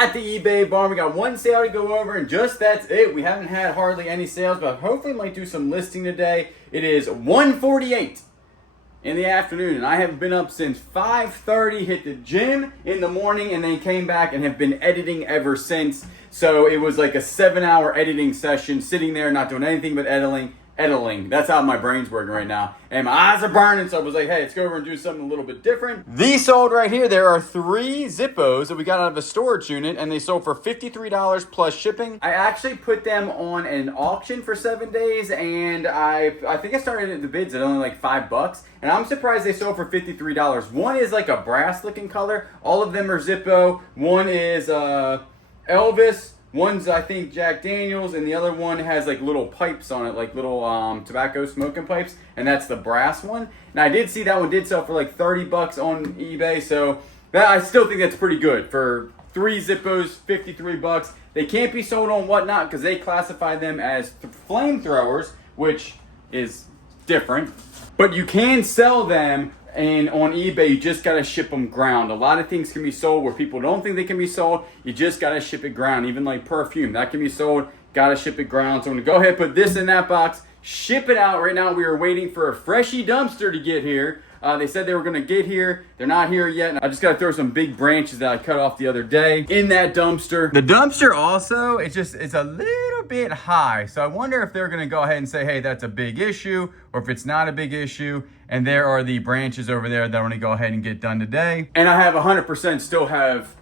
at the eBay barn. We got one sale to go over, and that's it. We haven't had hardly any sales, but hopefully might do some listing today. It is 1:48 in the afternoon, and I have been up since 5:30, hit the gym in the morning, and then came back and have been editing ever since. So it was like a 7-hour editing session, sitting there not doing anything but editing. That's how my brain's working right now. And my eyes are burning, so I was like, hey, let's go over and do something a little bit different. These sold right here. There are 3 Zippos that we got out of a storage unit, and they sold for $53 plus shipping. I actually put them on an auction for 7 days, and I think I started at the bids at only like $5. And I'm surprised they sold for $53. One is like a brass looking color. All of them are Zippo. One is Elvis. One's, I think, Jack Daniels, and the other one has like little pipes on it, like little tobacco smoking pipes, and that's the brass one. And I did see that one did sell for like $30 on eBay, so I still think that's pretty good. For 3 Zippos, $53. They can't be sold on Whatnot because they classify them as flamethrowers, which is different. But you can sell them. And on eBay, you just gotta ship them ground. A lot of things can be sold where people don't think they can be sold. You just gotta ship it ground. Even like perfume, that can be sold. Gotta ship it ground. So I'm gonna go ahead, put this in that box, ship it out. Right now, we are waiting for a Freshie dumpster to get here. They said they were gonna get here. They're not here yet. I just gotta throw some big branches that I cut off the other day in that dumpster. The dumpster also, it's a little bit high. So I wonder if they're gonna go ahead and say, hey, that's a big issue, or if it's not a big issue. And there are the branches over there that I'm gonna go ahead and get done today. And I have 100% still have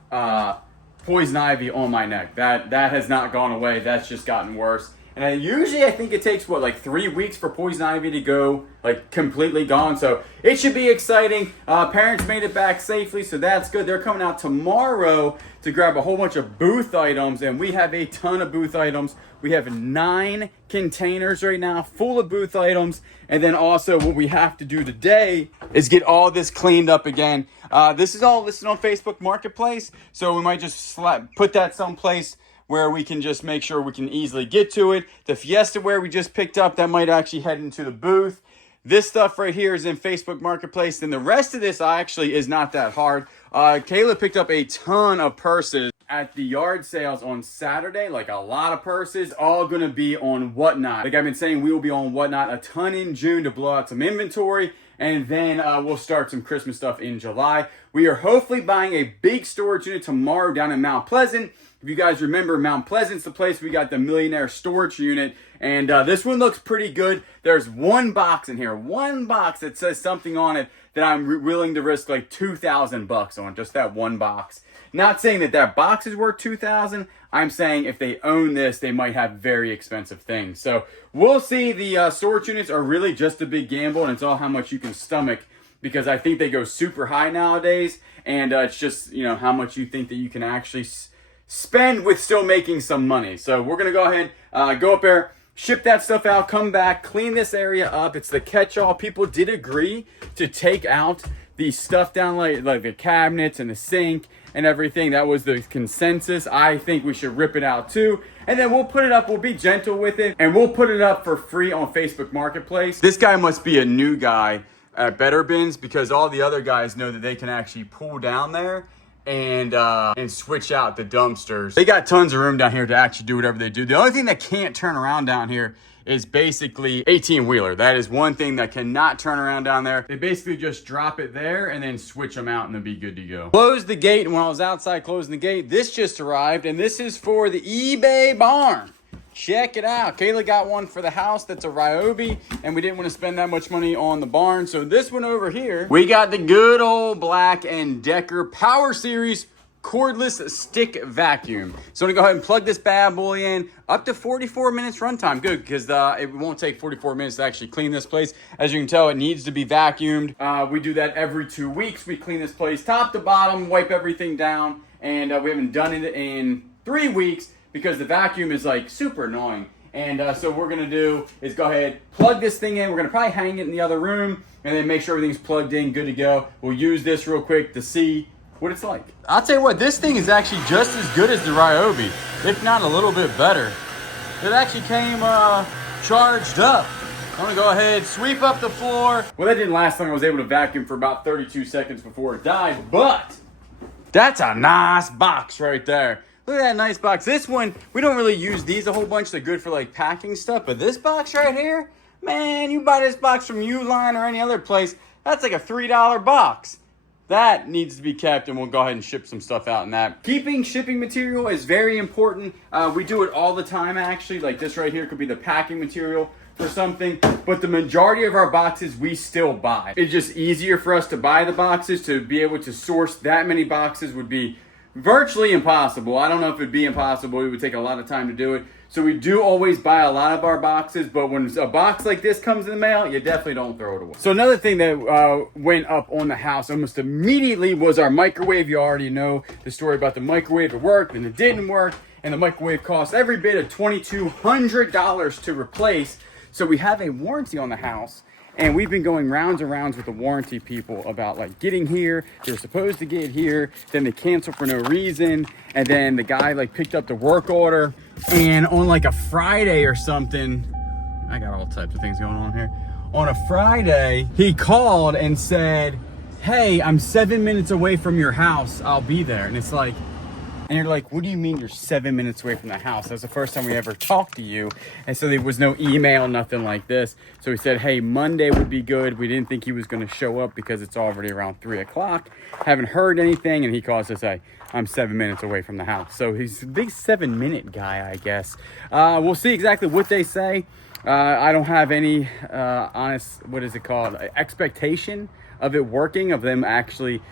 poison ivy on my neck. That has not gone away. That's just gotten worse. And usually I think it takes, like 3 weeks for poison ivy to go, like, completely gone. So it should be exciting. Parents made it back safely, so that's good. They're coming out tomorrow to grab a whole bunch of booth items, and we have a ton of booth items. We have 9 containers right now full of booth items. And then also what we have to do today is get all this cleaned up again. This is all listed on Facebook Marketplace, so we might just put that someplace where we can just make sure we can easily get to it. The Fiesta ware we just picked up, that might actually head into the booth. This stuff right here is in Facebook Marketplace. Then the rest of this actually is not that hard. Kayla picked up a ton of purses at the yard sales on Saturday, like a lot of purses, all gonna be on Whatnot. Like I've been saying, we will be on Whatnot a ton in June to blow out some inventory, and then we'll start some Christmas stuff in July. We are hopefully buying a big storage unit tomorrow down in Mount Pleasant. If you guys remember, Mount Pleasant's the place we got the millionaire storage unit, and this one looks pretty good. There's one box in here, one box that says something on it that I'm willing to risk like $2,000 on, just that one box. Not saying that box is worth $2,000. I'm saying if they own this, they might have very expensive things. So we'll see. The storage units are really just a big gamble, and it's all how much you can stomach, because I think they go super high nowadays, and it's just, how much you think that you can actually spend with still making some money. So we're gonna go ahead, go up there, ship that stuff out, come back, clean this area up. It's the catch-all. People did agree to take out the stuff down like the cabinets and the sink and everything. That was the consensus. I think we should rip it out too. And then we'll put it up, we'll be gentle with it, and we'll put it up for free on Facebook Marketplace. This guy must be a new guy at Better Bins, because all the other guys know that they can actually pull down there and switch out the dumpsters. They got tons of room down here to actually do whatever they do. The only thing that can't turn around down here is basically 18-wheeler. That is one thing that cannot turn around down there. They basically just drop it there and then switch them out, and they'll be good to go. Close the gate, and when I was outside closing the gate, this just arrived, and this is for the eBay barn. Check it out. Kayla got one for the house that's a Ryobi, and we didn't want to spend that much money on the barn. So this one over here, we got the good old Black & Decker Power Series cordless stick vacuum. So I'm gonna go ahead and plug this bad boy in. Up to 44 minutes runtime. Good, because it won't take 44 minutes to actually clean this place. As you can tell, it needs to be vacuumed. We do that every 2 weeks. We clean this place top to bottom, wipe everything down, and we haven't done it in 3 weeks because the vacuum is like super annoying. And so what we're gonna do is go ahead, plug this thing in. We're gonna probably hang it in the other room and then make sure everything's plugged in, good to go. We'll use this real quick to see what it's like. I'll tell you what, this thing is actually just as good as the Ryobi, if not a little bit better. It actually came charged up. I'm gonna go ahead, sweep up the floor. Well, that didn't last long. I was able to vacuum for about 32 seconds before it died, but That's a nice box right there. Look at that nice box. This one, we don't really use these a whole bunch. They're good for like packing stuff. But this box right here, man, you buy this box from Uline or any other place, that's like a $3 box. That needs to be kept, and we'll go ahead and ship some stuff out in that. Keeping shipping material is very important. We do it all the time, actually. Like this right here could be the packing material for something, but the majority of our boxes we still buy. It's just easier for us to buy the boxes. To be able to source that many boxes would be virtually impossible. I don't know if it'd be impossible. It would take a lot of time to do it. So we do always buy a lot of our boxes, but when a box like this comes in the mail, you definitely don't throw it away. So another thing that went up on the house almost immediately was our microwave. You already know the story about the microwave. It worked and it didn't work, and the microwave cost every bit of $2,200 to replace. So we have a warranty on the house, and we've been going rounds and rounds with the warranty people about like getting here. They're supposed to get here, then they cancel for no reason, and then the guy like picked up the work order, and on like a Friday or something, I got all types of things going on here. On a Friday, he called and said, "Hey, I'm 7 minutes away from your house. I'll be there." And it's like, and you're like, what do you mean you're 7 minutes away from the house? That was the first time we ever talked to you. And so there was no email, nothing like this. So he said, hey, Monday would be good. We didn't think he was going to show up because it's already around 3 o'clock. Haven't heard anything. And he calls to say, I'm 7 minutes away from the house. So he's a big 7-minute guy, I guess. We'll see exactly what they say. I don't have any honest, what is it called, expectation of it working, of them actually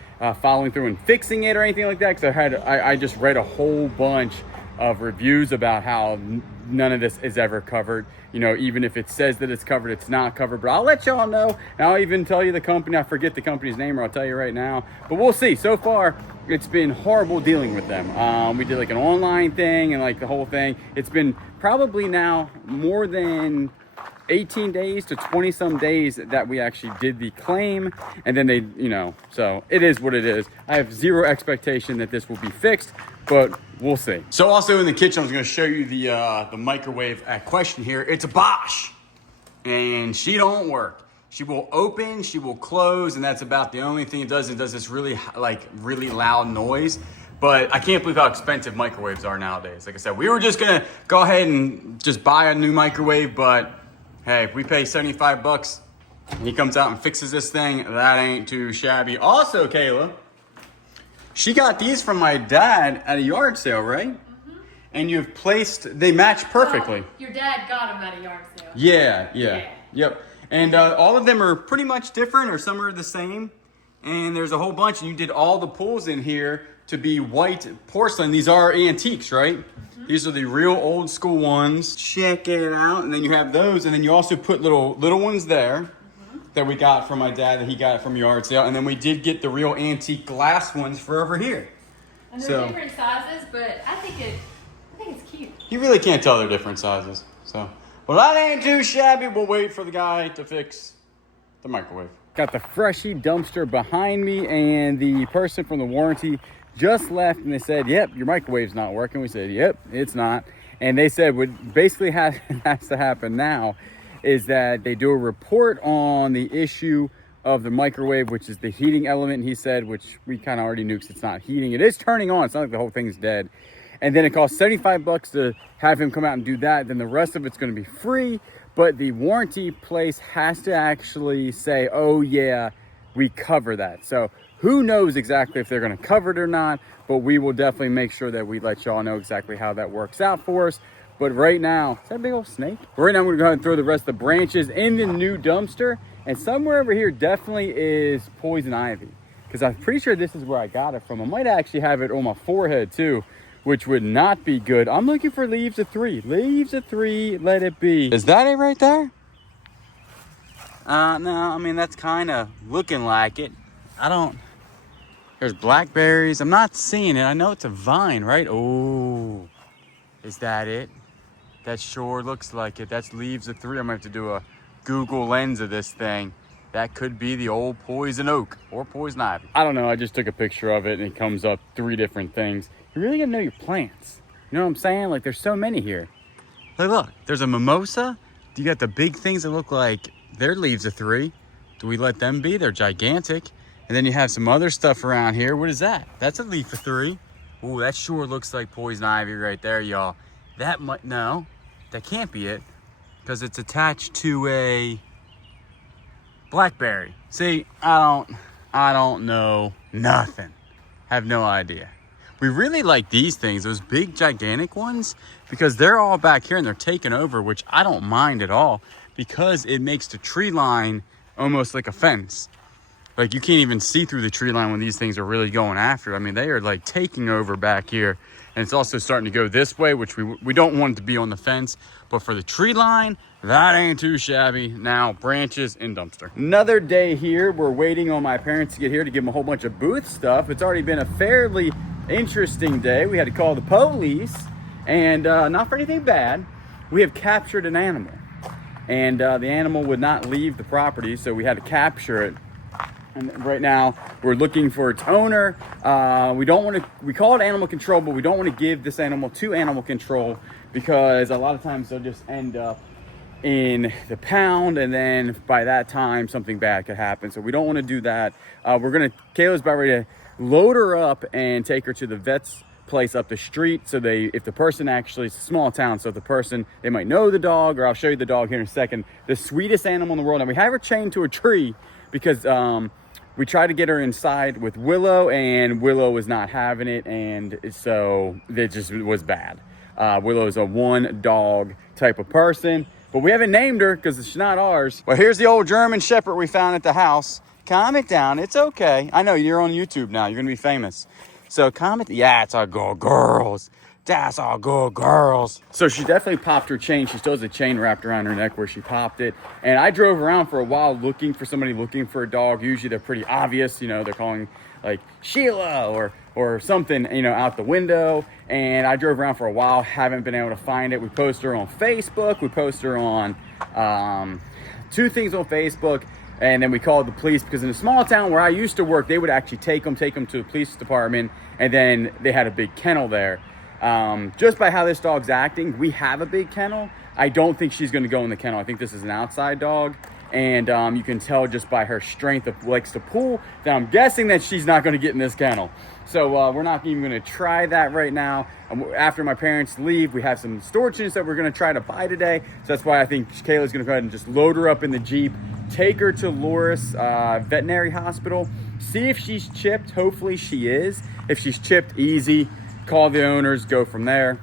following through and fixing it or anything like that, because I just read a whole bunch of reviews about how none of this is ever covered. You know, even if it says that it's covered, it's not covered. But I'll let y'all know, and I'll even tell you the company. I forget the company's name, or I'll tell you right now, but we'll see. So far it's been horrible dealing with them. We did like an online thing and like the whole thing. It's been probably now more than 18 days to 20 some days that we actually did the claim, and then they, you know, so it is what it is. I have zero expectation that this will be fixed, but we'll see. So also in the kitchen, I was going to show you the microwave at question here. It's a Bosch, and she don't work. She will open, she will close, and that's about the only thing it does. It does this really loud noise. But I can't believe how expensive microwaves are nowadays. Like I said, we were just gonna go ahead and just buy a new microwave, but hey, if we pay $75 and he comes out and fixes this thing, that ain't too shabby. Also, Kayla, she got these from my dad at a yard sale, right? Mm-hmm. And you've placed, they match perfectly. Your dad got them at a yard sale. Yeah. Yep. And all of them are pretty much different, or some are the same. And there's a whole bunch, and you did all the pulls in here to be white porcelain. These are antiques, right? Mm-hmm. These are the real old school ones. Check it out. And then you have those, and then you also put little ones there that we got from my dad, that he got from yard sale. And then we did get the real antique glass ones for over here. And they're different sizes, but I think it's cute. You really can't tell they're different sizes. So, well, that ain't too shabby. We'll wait for the guy to fix the microwave. Got the Freshie dumpster behind me, and the person from the warranty just left, and they said, yep, your microwave's not working. We said, yep, it's not. And they said what basically has to happen now is that they do a report on the issue of the microwave, which is the heating element, he said, which we kind of already knew because it's not heating. It is turning on. It's not like the whole thing's dead. And then it costs $75 to have him come out and do that. Then the rest of it's going to be free. But the warranty place has to actually say, oh yeah, we cover that. So who knows exactly if they're going to cover it or not, but we will definitely make sure that we let y'all know exactly how that works out for us. But right now, is that a big old snake? Right now, I'm going to go ahead and throw the rest of the branches in the new dumpster. And somewhere over here definitely is poison ivy, because I'm pretty sure this is where I got it from. I might actually have it on my forehead too, which would not be good. I'm looking for leaves of 3. Leaves of 3, let it be. Is that it right there? No, I mean, that's kind of looking like it. There's blackberries. I'm not seeing it. I know it's a vine, right? Oh, is that it? That sure looks like it. That's leaves of 3. I'm gonna have to do a Google lens of this thing. That could be the old poison oak or poison ivy. I don't know. I just took a picture of it and it comes up 3 different things. You really gotta know your plants. You know what I'm saying? Like, there's so many here. Look, there's a mimosa. You got the big things that look like they're leaves of 3. Do we let them be? They're gigantic. And then you have some other stuff around here. What is that? That's a leaf of 3. Ooh, that sure looks like poison ivy right there, y'all. That might, no, that can't be it, because it's attached to a blackberry. See, I don't know nothing. Have no idea. We really like these things, those big gigantic ones, because they're all back here and they're taken over, which I don't mind at all, because it makes the tree line almost like a fence. Like you can't even see through the tree line when these things are really going after it. I mean, they are like taking over back here. And it's also starting to go this way, which we don't want it to be on the fence. But for the tree line, that ain't too shabby. Now, branches and dumpster. Another day here. We're waiting on my parents to get here to give them a whole bunch of booth stuff. It's already been a fairly interesting day. We had to call the police, and not for anything bad. We have captured an animal. And the animal would not leave the property, so we had to capture it. And right now we're looking for its owner. We call it animal control, but we don't want to give this animal to animal control because a lot of times they'll just end up in the pound, and then by that time something bad could happen. So we don't want to do that. Kayla's about ready to load her up and take her to the vet's place up the street. So if the person actually, it's a small town, so if the person, they might know the dog, or I'll show you the dog here in a second, the sweetest animal in the world. And we have her chained to a tree because we tried to get her inside with Willow, and Willow was not having it, and so it just was bad. Willow is a one dog type of person, but we haven't named her because it's not ours. Well, here's the old German Shepherd we found at the house. Calm it down, it's okay. I know you're on YouTube now, you're gonna be famous. So comment, yeah, it's all good girls. That's all good girls. So she definitely popped her chain. She still has a chain wrapped around her neck where she popped it. And I drove around for a while looking for somebody looking for a dog. Usually they're pretty obvious, you know, they're calling like Sheila or something, you know, out the window. And I drove around for a while, haven't been able to find it. We posted her on Facebook. We posted her on 2 things on Facebook. And then we called the police because in a small town where I used to work, they would actually take them to the police department. And then they had a big kennel there. Just by how this dog's acting, we have a big kennel. I don't think she's going to go in the kennel. I think this is an outside dog. And you can tell just by her strength of likes to pull that I'm guessing that she's not going to get in this kennel. So we're not even going to try that right now. After my parents leave, we have some storage units that we're going to try to buy today. So that's why I think Kayla's going to go ahead and just load her up in the Jeep, take her to Loris Veterinary Hospital, see if she's chipped. Hopefully she is. If she's chipped, easy. Call the owners, go from there.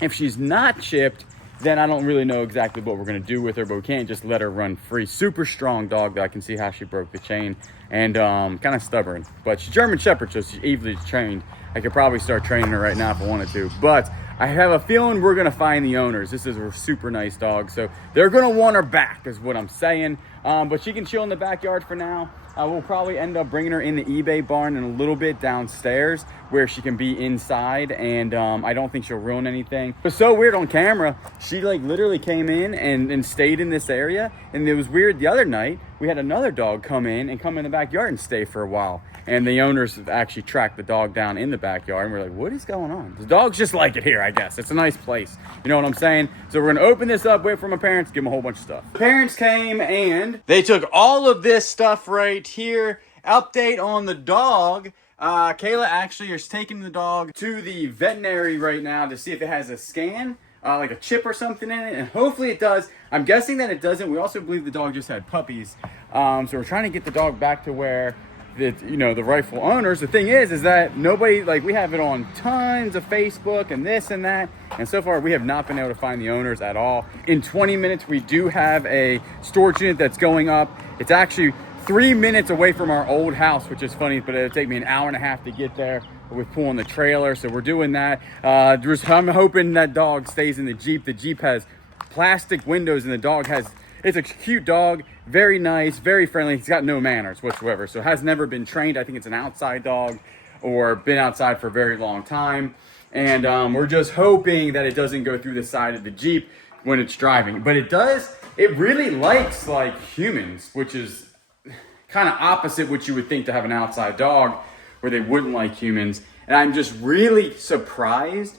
If she's not chipped, then I don't really know exactly what we're going to do with her, but we can't just let her run free. Super strong dog, though. I can see how she broke the chain, and kind of stubborn. But she's German Shepherd, so she's easily trained. I could probably start training her right now if I wanted to. But I have a feeling we're going to find the owners. This is a super nice dog, so they're going to want her back is what I'm saying. But she can chill in the backyard for now. We'll probably end up bringing her in the eBay barn and a little bit downstairs where she can be inside, and I don't think she'll ruin anything. It was so weird on camera. She like literally came in and stayed in this area, and it was weird the other night. We had another dog come in the backyard and stay for a while. And the owners actually tracked the dog down in the backyard, and we're like, what is going on? The dogs just like it here, I guess. It's a nice place. You know what I'm saying? So we're gonna open this up, wait for my parents, give them a whole bunch of stuff. Parents came and they took all of this stuff right here. Update on the dog. Kayla actually is taking the dog to the veterinary right now to see if it has a scan, like a chip or something in it, and hopefully it does. I'm guessing that it doesn't. We also believe the dog just had puppies. So we're trying to get the dog back to where the rightful owners. The thing is that nobody, like, we have it on tons of Facebook and this and that, and so far we have not been able to find the owners at all. In 20 minutes we do have a storage unit that's going up. It's actually 3 minutes away from our old house, which is funny, but it'll take me an hour and a half to get there with pulling the trailer. So we're doing that. I'm hoping that dog stays in the Jeep. The Jeep has plastic windows, and the dog it's a cute dog, very nice, very friendly. He's got no manners whatsoever, so has never been trained. I think it's an outside dog or been outside for a very long time. And we're just hoping that it doesn't go through the side of the Jeep when it's driving. But it does. It really likes like humans, which is kind of opposite what you would think to have an outside dog where they wouldn't like humans. And I'm just really surprised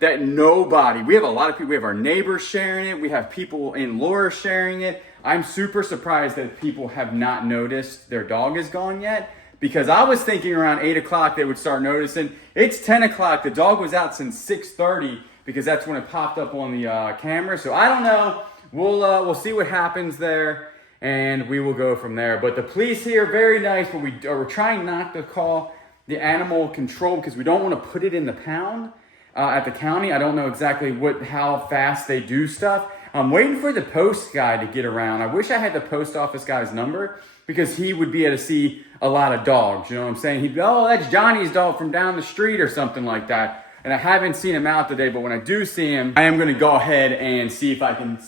that we have a lot of people, we have our neighbors sharing it, we have people in Laura sharing it. I'm super surprised that people have not noticed their dog is gone yet. because I was thinking around 8 o'clock they would start noticing. It's 10 o'clock. The dog was out since 6:30 because that's when it popped up on the camera. So I don't know. We'll see what happens there, and we will go from there. But the police here, very nice, but we're trying not to call the animal control because we don't want to put it in the pound at the county. I don't know exactly how fast they do stuff. I'm waiting for the post guy to get around. I wish I had the post office guy's number because he would be able to see a lot of dogs. You know what I'm saying? He'd be, oh, that's Johnny's dog from down the street or something like that. And I haven't seen him out today, but when I do see him, I am going to go ahead and see if I can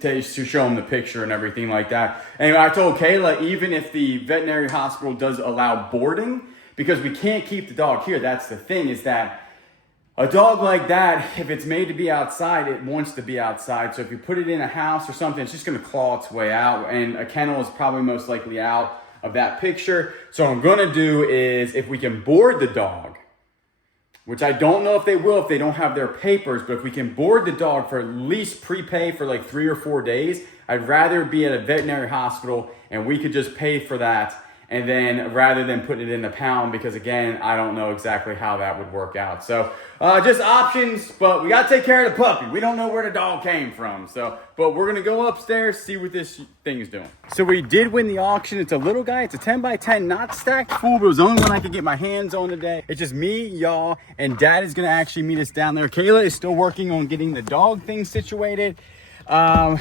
to show him the picture and everything like that. And I told Kayla, even if the veterinary hospital does allow boarding, because we can't keep the dog here, that's the thing, is that a dog like that, if it's made to be outside, it wants to be outside. So if you put it in a house or something, it's just going to claw its way out. And a kennel is probably most likely out of that picture. So what I'm going to do is, if we can board the dog, which I don't know if they will if they don't have their papers, but if we can board the dog for at least prepay for like 3 or 4 days, I'd rather be at a veterinary hospital and we could just pay for that. And then rather than putting it in the pound, because again, I don't know exactly how that would work out. So just options, but we got to take care of the puppy. We don't know where the dog came from. But we're going to go upstairs, see what this thing is doing. So we did win the auction. It's a little guy. It's a 10 by 10, not stacked full, but it was the only one I could get my hands on today. It's just me, y'all, and Dad is going to actually meet us down there. Kayla is still working on getting the dog thing situated.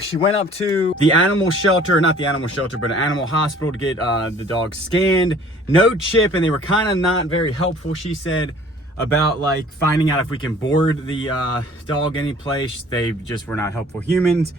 She went up to the animal shelter, not the animal shelter, but an animal hospital to get the dog scanned. No chip, and they were kind of not very helpful, she said, about like finding out if we can board the dog any place. They just were not helpful humans.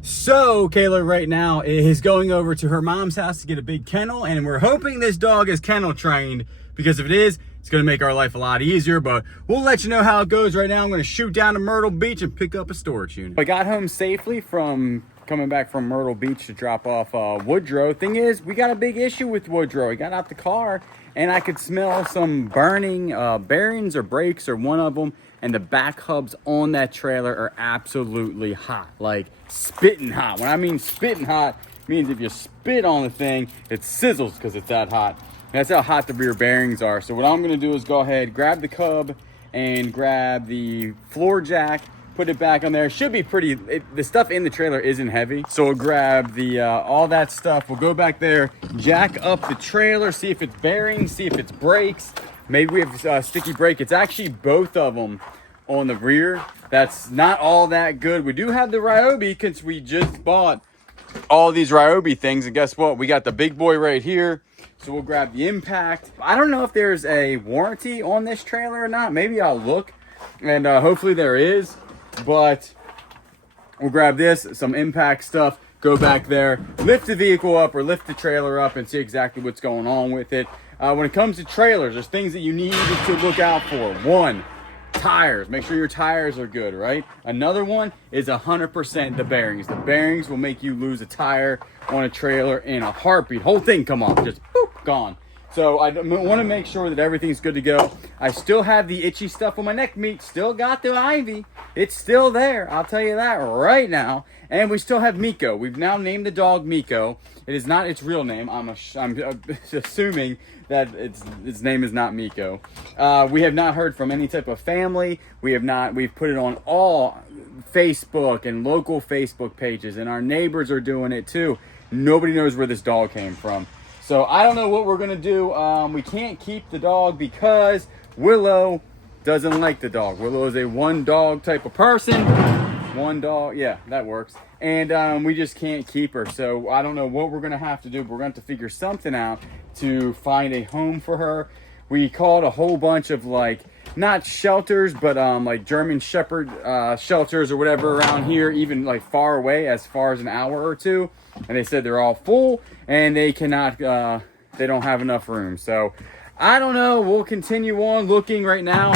So Kayla right now is going over to her mom's house to get a big kennel, and we're hoping this dog is kennel trained, because if it is, it's going to make our life a lot easier, but we'll let you know how it goes. Right now, I'm going to shoot down to Myrtle Beach and pick up a storage unit. I got home safely from coming back from Myrtle Beach to drop off Woodrow. Thing is, we got a big issue with Woodrow. He got out the car, and I could smell some burning bearings or brakes or one of them, and the back hubs on that trailer are absolutely hot, like spitting hot. When I mean spitting hot, it means if you spit on the thing, it sizzles because it's that hot. That's how hot the rear bearings are. So what I'm going to do is go ahead, grab the cub and grab the floor jack, put it back on there. Should be pretty, the stuff in the trailer isn't heavy. So we'll grab the all that stuff. We'll go back there, jack up the trailer, see if it's bearings, see if it's brakes. Maybe we have a sticky brake. It's actually both of them on the rear. That's not all that good. We do have the Ryobi because we just bought all these Ryobi things. And guess what? We got the big boy right here. So we'll grab the impact. I don't know if there's a warranty on this trailer or not. Maybe I'll look, and hopefully there is. But we'll grab this, some impact stuff, go back there, lift the vehicle up or lift the trailer up and see exactly what's going on with it. When it comes to trailers, there's things that you need to look out for. One, tires. Make sure your tires are good, right? Another one is 100% the bearings. The bearings will make you lose a tire on a trailer in a heartbeat. Whole thing come off, just boop, gone. So I want to make sure that everything's good to go. I still have the itchy stuff on my neck meat. Still got the ivy. It's still there. I'll tell you that right now. And we still have Miko. We've now named the dog Miko. It is not its real name. I'm assuming that its name is not Miko. We have not heard from any type of family. We've put it on all Facebook and local Facebook pages, and our neighbors are doing it too. Nobody knows where this dog came from. So I don't know what we're gonna do. We can't keep the dog because Willow doesn't like the dog. Willow is a one dog type of person. One dog, yeah, that works. And we just can't keep her. So I don't know what we're gonna have to do, but we're gonna have to figure something out to find a home for her. We called a whole bunch of not shelters, but like German Shepherd shelters or whatever around here, even like far away, as far as an hour or two. And they said they're all full and they cannot, they don't have enough room. So I don't know. We'll continue on looking right now.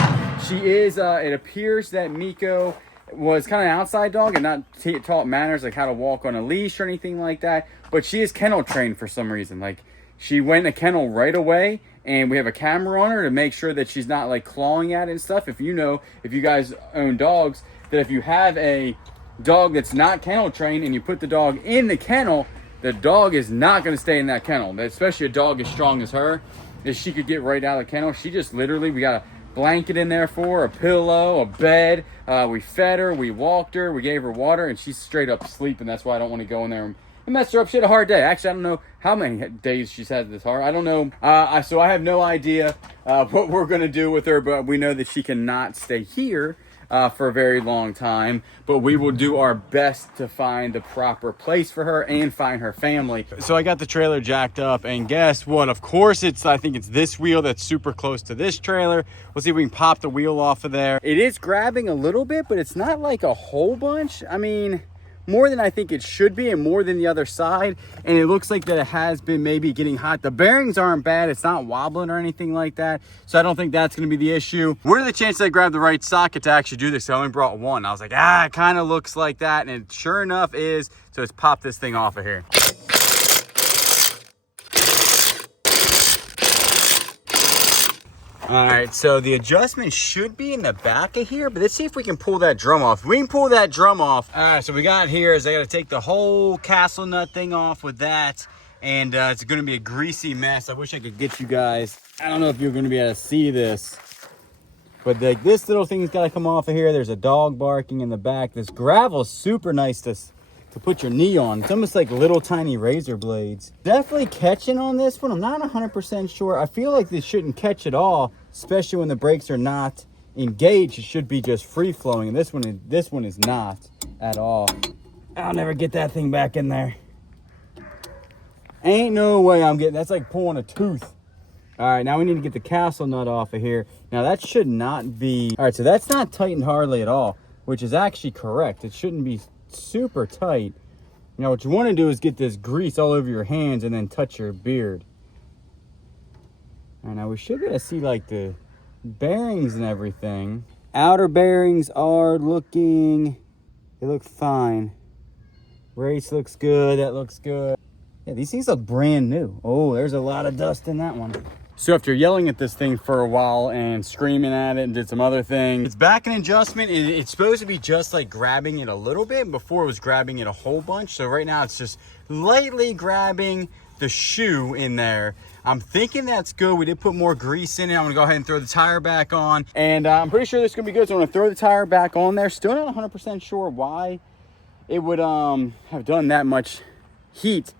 She is, it appears that Miko was kind of an outside dog and not taught manners, like how to walk on a leash or anything like that. But she is kennel trained for some reason. Like she went in a kennel right away, and we have a camera on her to make sure that she's not like clawing at it and stuff. If you guys own dogs, that if you have a dog that's not kennel trained and you put the dog in the kennel, the dog is not going to stay in that kennel, especially a dog as strong as her. that she could get right out of the kennel. She just literally, we got a blanket in there for her, a pillow, a bed. We fed her, we walked her, we gave her water, and she's straight up sleeping. That's why I don't want to go in there and mess her up. She had a hard day. Actually, I don't know how many days she's had this hard. I don't know. So I have no idea what we're going to do with her, but we know that she cannot stay here for a very long time, but we will do our best to find the proper place for her and find her family. So I got the trailer jacked up, and guess what? Of course, I think it's this wheel that's super close to this trailer. We'll see if we can pop the wheel off of there. It is grabbing a little bit, but it's not like a whole bunch. I mean, more than I think it should be, and more than the other side. And it looks like that it has been maybe getting hot. The bearings aren't bad. It's not wobbling or anything like that. So I don't think that's going to be the issue. What are the chances I grabbed the right socket to actually do this? I only brought one. I was like, it kind of looks like that. And it sure enough is. So let's pop this thing off of here. All right, so the adjustment should be in the back of here, but let's see if we can pull that drum off. If we can pull that drum off. All right, so we got here is I got to take the whole castle nut thing off with that, and it's going to be a greasy mess. I wish I could get you guys. I don't know if you're going to be able to see this, but like this little thing's got to come off of here. There's a dog barking in the back. This gravel's super nice to put your knee on. It's almost like little tiny razor blades. Definitely catching on this one. I'm not 100% sure. I feel like this shouldn't catch at all, especially when the brakes are not engaged. It should be just free flowing, and this one is not at all. I'll never get that thing back in there. Ain't no way I'm getting. That's like pulling a tooth. All right, now we need to get the castle nut off of here. Now that should not be. All right, so that's not tightened hardly at all, which is actually correct. It shouldn't be super tight. Now what you want to do is get this grease all over your hands and then touch your beard. And now we should be able to see like the bearings and everything. Outer bearings are looking, they look fine. Race looks good, that looks good. Yeah, these things look brand new. Oh, there's a lot of dust in that one. So after yelling at this thing for a while and screaming at it and did some other things, it's back in adjustment. It's supposed to be just like grabbing it a little bit. Before it was grabbing it a whole bunch. So right now it's just lightly grabbing the shoe in there. I'm thinking that's good. We did put more grease in it. I'm gonna go ahead and throw the tire back on. And I'm pretty sure this is gonna be good. So I'm gonna throw the tire back on there. Still not 100% sure why it would have done that much heat.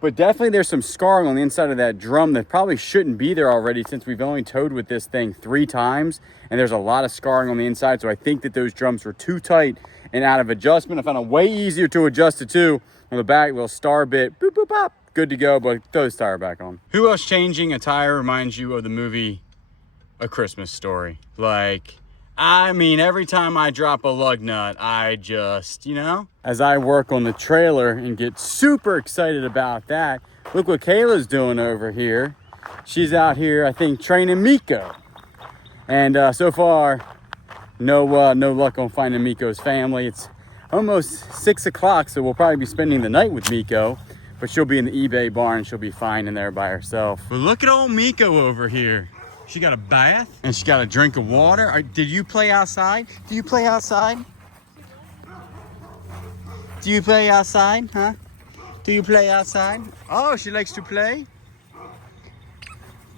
But definitely there's some scarring on the inside of that drum that probably shouldn't be there already, since we've only towed with this thing 3 times. And there's a lot of scarring on the inside. So I think that those drums were too tight and out of adjustment. I found a way easier to adjust it to on the back, little star bit, boop, boop, pop. Good to go, but throw this tire back on. Who else changing a tire reminds you of the movie A Christmas Story? Like, I mean, every time I drop a lug nut, I just, you know? As I work on the trailer and get super excited about that, look what Kayla's doing over here. She's out here, I think, training Miko. And so far, no luck on finding Miko's family. It's almost 6 o'clock, so we'll probably be spending the night with Miko. But she'll be in the eBay barn. She'll be fine in there by herself. But look at old Miko over here. She got a bath and she got a drink of water. Did you play outside? Do you play outside? Do you play outside, huh? Do you play outside? Oh, she likes to play.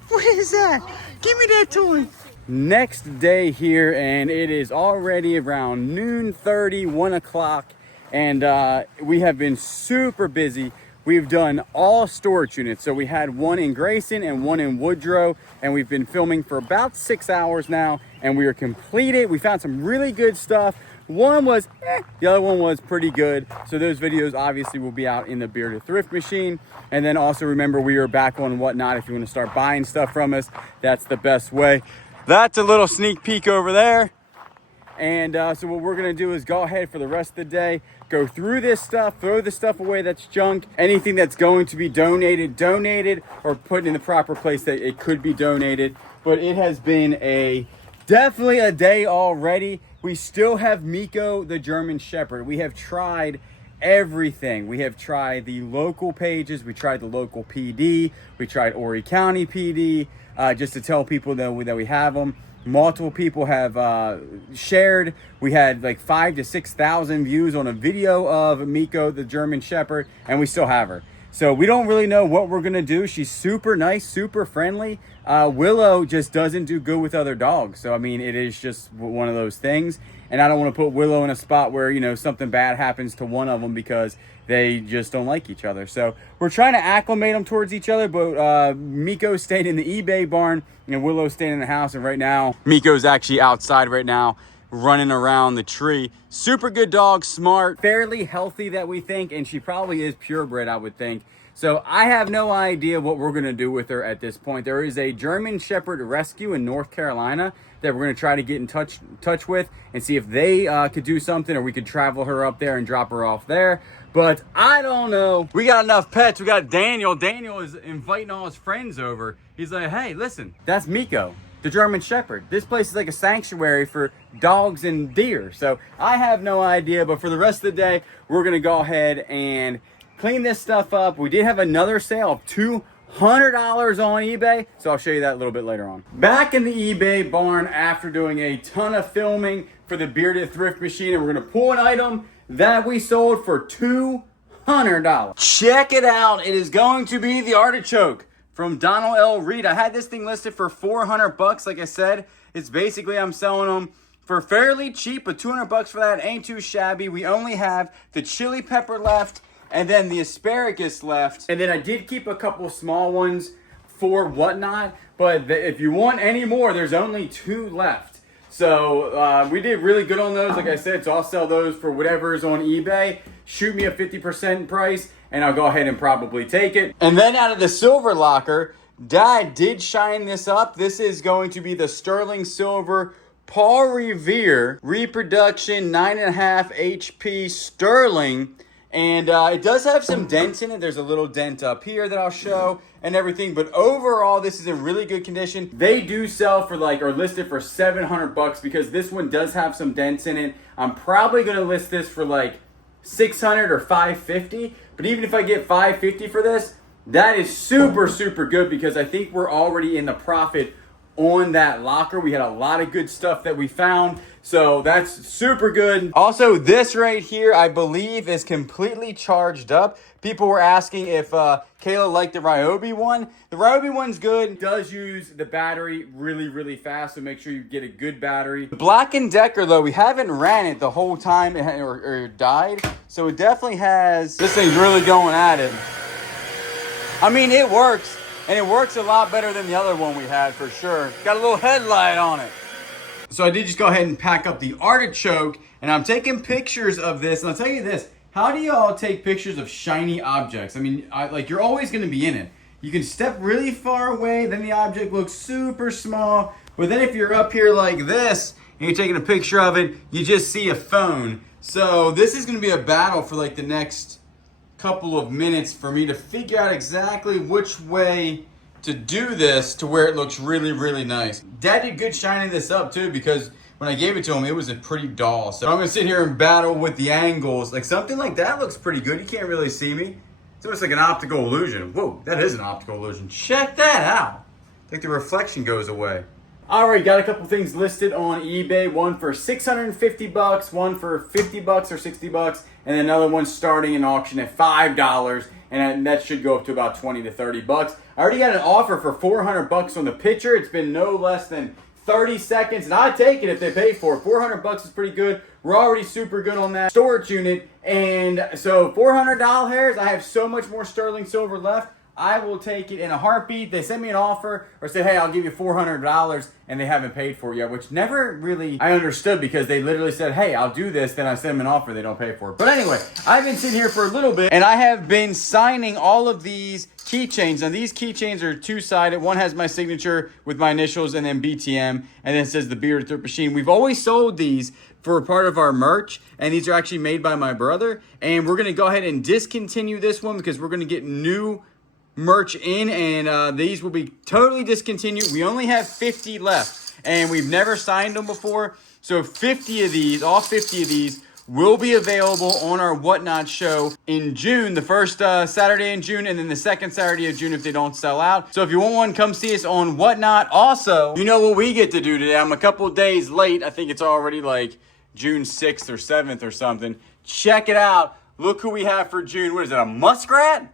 What is that? Give me that toy. Next day here, and it is already around noon 30, 1 o'clock. And we have been super busy. We've done all storage units. So we had one in Grayson and one in Woodrow, and we've been filming for about 6 hours now, and we are completed. We found some really good stuff. One was, the other one was pretty good. So those videos obviously will be out in the Bearded Thrift Machine. And then also remember, we are back on Whatnot. If you want to start buying stuff from us, that's the best way. That's a little sneak peek over there. And so what we're gonna do is go ahead for the rest of the day, go through this stuff, throw the stuff away that's junk. Anything that's going to be donated, or put in the proper place that it could be donated. But it has been definitely a day already. We still have Miko, the German Shepherd. We have tried everything. We have tried the local pages, we tried the local PD, we tried Horry County PD, just to tell people that we have them. Multiple people have shared. We had like 5,000 to 6,000 views on a video of Miko, the German Shepherd, and we still have her. So we don't really know what we're gonna do. She's super nice, super friendly. Willow just doesn't do good with other dogs. So I mean, it is just one of those things. And I don't want to put Willow in a spot where, you know, something bad happens to one of them because they just don't like each other. So we're trying to acclimate them towards each other, but Miko stayed in the eBay barn and Willow stayed in the house. And right now, Miko's actually outside right now, running around the tree. Super good dog, smart, fairly healthy that we think, and she probably is purebred, I would think. So I have no idea what we're gonna do with her at this point. There is a German Shepherd rescue in North Carolina that we're gonna try to get in touch with and see if they could do something, or we could travel her up there and drop her off there. But I don't know. We got enough pets. We got Daniel. Daniel is inviting all his friends over. He's like, hey, listen, that's Miko, the German Shepherd. This place is like a sanctuary for dogs and deer. So I have no idea, but for the rest of the day, we're gonna go ahead and clean this stuff up. We did have another sale of $200 on eBay, so I'll show you that a little bit later on. Back in the eBay barn after doing a ton of filming for the Bearded Thrift Machine, and we're gonna pull an item that we sold for $200. Check it out. It is going to be the artichoke from Donald L. Reed. I had this thing listed for 400 bucks. Like I said, it's basically, I'm selling them for fairly cheap, but 200 bucks for that ain't too shabby. We only have the chili pepper left and then the asparagus left. And then I did keep a couple small ones for whatnot, but if you want any more, there's only 2 left. So we did really good on those, like I said, so I'll sell those for whatever is on eBay. Shoot me a 50% price, and I'll go ahead and probably take it. And then out of the silver locker, Dad did shine this up. This is going to be the sterling silver Paul Revere reproduction 9.5 HP sterling. And it does have some dents in it. There's a little dent up here that I'll show and everything. But overall, this is in really good condition. They do sell for or listed for 700 bucks because this one does have some dents in it. I'm probably going to list this for 600 or 550. But even if I get 550 for this, that is super, super good because I think we're already in the profit on that locker. We had a lot of good stuff that we found, so that's super good. Also, this right here, I believe, is completely charged up. People were asking if Kayla liked the Ryobi one. The Ryobi one's good. It does use the battery really, really fast, so make sure you get a good battery. The Black & Decker, though, we haven't ran it the whole time or died, so it definitely has, this thing's really going at it. I mean, it works. And it works a lot better than the other one we had for sure. Got a little headlight on it. So I did just go ahead and pack up the artichoke, and I'm taking pictures of this. And I'll tell you this, how do y'all take pictures of shiny objects? I mean, you're always gonna be in it. You can step really far away, then the object looks super small. But then if you're up here like this, and you're taking a picture of it, you just see a phone. So this is gonna be a battle for the next couple of minutes for me to figure out exactly which way to do this to where it looks really, really nice. Dad did good shining this up too because when I gave it to him, it was a pretty dull. So I'm gonna sit here and battle with the angles. Something like that looks pretty good. You can't really see me. It's almost like an optical illusion. Whoa, that is an optical illusion. Check that out. The reflection goes away. Alright, got a couple things listed on eBay. One for 650 bucks, one for 50 bucks or 60 bucks, and another one starting an auction at $5, and that should go up to about 20 to 30 bucks. I already got an offer for 400 bucks on the picture. It's been no less than 30 seconds, and I'd take it if they pay for it. 400 bucks is pretty good. We're already super good on that storage unit, and so $400, I have so much more sterling silver left. I will take it in a heartbeat. They sent me an offer or said, hey, I'll give you $400, and they haven't paid for it yet, which never really I understood because they literally said, hey, I'll do this. Then I send them an offer. They don't pay for it. But anyway, I've been sitting here for a little bit, and I have been signing all of these keychains. Now, these keychains are two-sided. One has my signature with my initials and then BTM, and then it says the Bearded Thrift Machine. We've always sold these for a part of our merch, and these are actually made by my brother. And we're going to go ahead and discontinue this one because we're going to get new merch in, and these will be totally discontinued. We only have 50 left, and we've never signed them before. So 50 of these, all 50 of these, will be available on our Whatnot show in June, the first Saturday in June, and then the second Saturday of June if they don't sell out. So if you want one, come see us on Whatnot. Also, you know what we get to do today? I'm a couple days late. I think it's already June 6th or 7th or something. Check it out. Look who we have for June. What is it, a muskrat?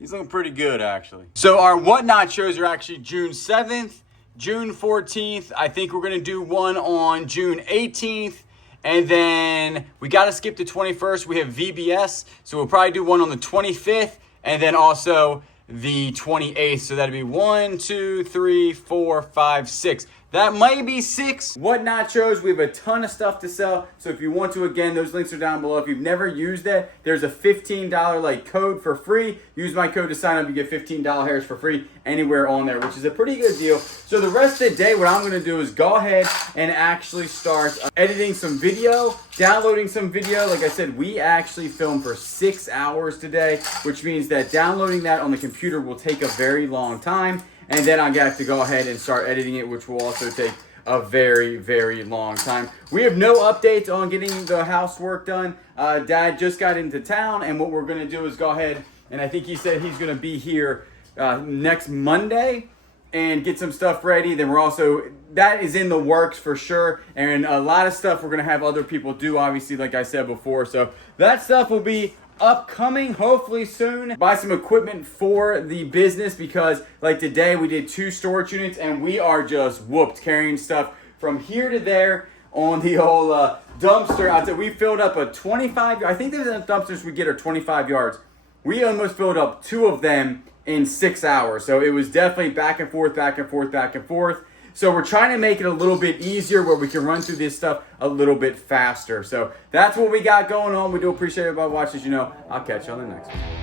He's looking pretty good, actually. So our Whatnot shows are actually June 7th, June 14th. I think we're going to do one on June 18th. And then we got to skip the 21st. We have VBS. So we'll probably do one on the 25th. And then also the 28th. So that'd be 1, 2, 3, 4, 5, 6. That might be 6 Whatnot shows. We have a ton of stuff to sell. So if you want to, again, those links are down below. If you've never used it, there's a $15 code for free. Use my code to sign up. You get $15 hairs for free anywhere on there, which is a pretty good deal. So the rest of the day, what I'm going to do is go ahead and actually start editing some video, downloading some video. Like I said, we actually filmed for 6 hours today, which means that downloading that on the computer will take a very long time. And then I have to go ahead and start editing it, which will also take a very, very long time. We have no updates on getting the housework done. Dad just got into town, and what we're going to do is go ahead, and I think he said he's going to be here next Monday and get some stuff ready. Then we're also, that is in the works for sure. And a lot of stuff we're going to have other people do, obviously, like I said before. So that stuff will be upcoming hopefully soon. Buy some equipment for the business because like today we did 2 storage units and we are just whooped carrying stuff from here to there on the old dumpster. I'd say we filled up a 25, I think the dumpsters we get are 25 yards. We almost filled up 2 of them in 6 hours. So it was definitely back and forth, back and forth, back and forth. So we're trying to make it a little bit easier where we can run through this stuff a little bit faster. So that's what we got going on. We do appreciate everybody watching. As you know, I'll catch you on the next one.